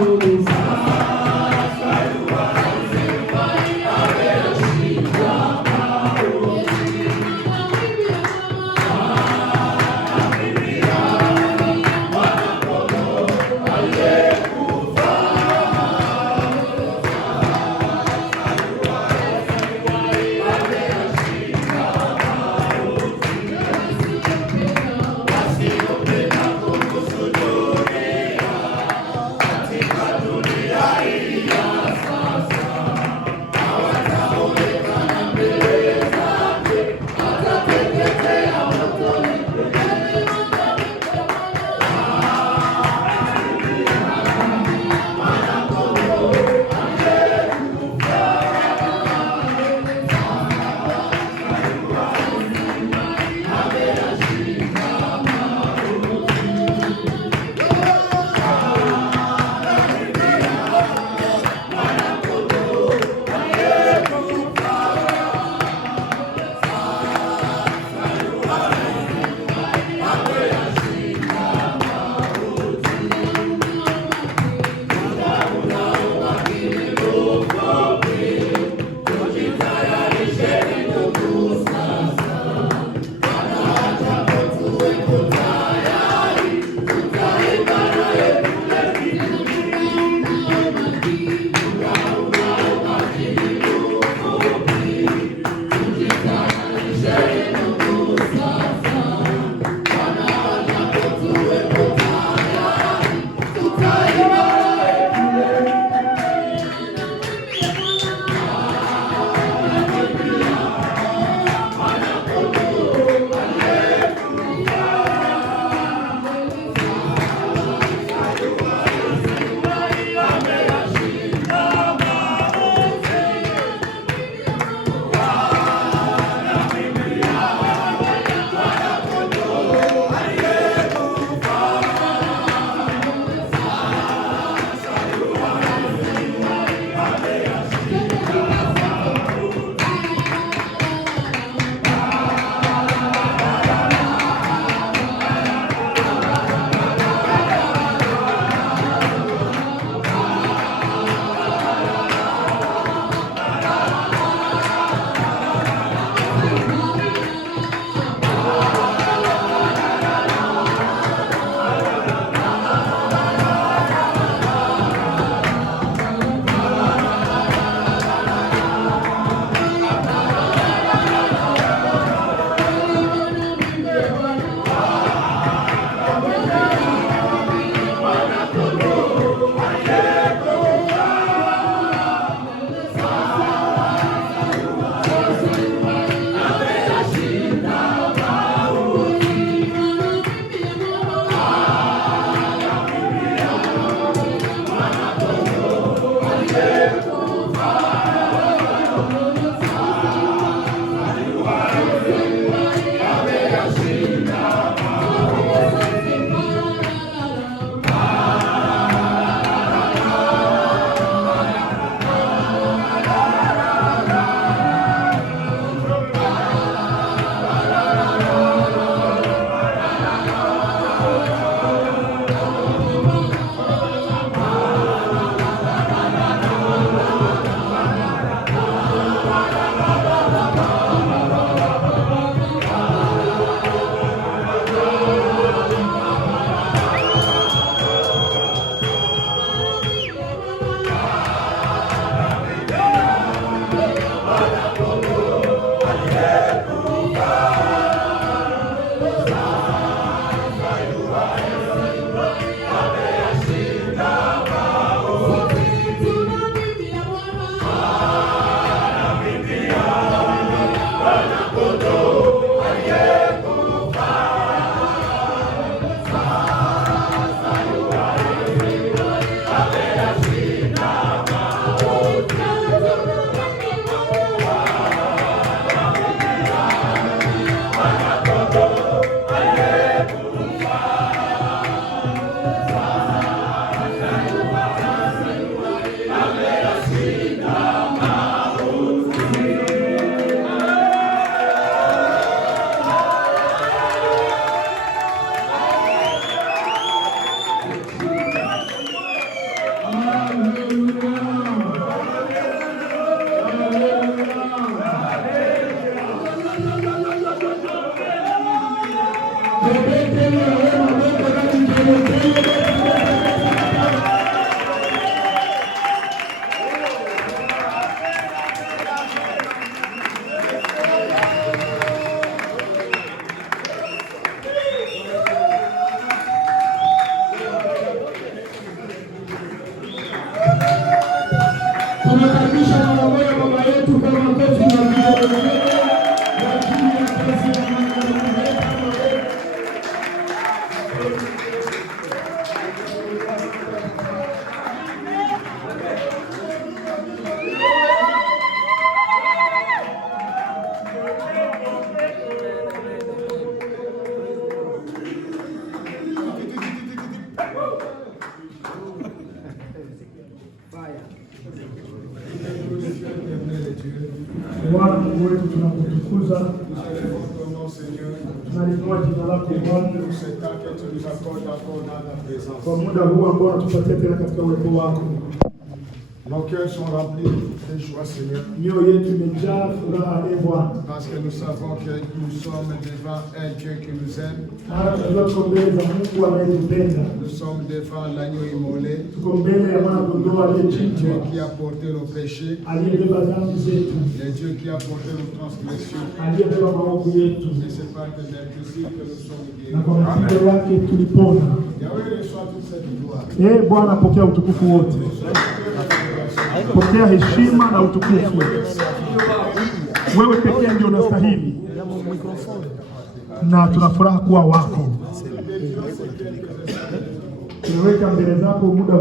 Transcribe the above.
Dunia Bwana Mungu wetu tunakutukuza. Tunaliinua jina lako Bwana kwa muda huu ambao unatupatia tena katika uwepo wako. Nos cœurs sont remplis de joie, Seigneur. Mioyo yetu imejaa furaha, Bwana. Parce que nous savons que nous sommes devant un Dieu qui nous aime. Nous sommes devant l'agneau immolé. Dieu qui a porté nos péchés. Le Dieu qui a porté nos transgressions. Et c'est par tes merveilles que nous sommes guéris. Yahweh reçoit toute cette gloire. Bwana pokea utukufu wote. Pokea heshima na utukufu. Wewe pekee ndio unastahili. Na tunafuraha kuwa wako. Tunaweka mbele zako muda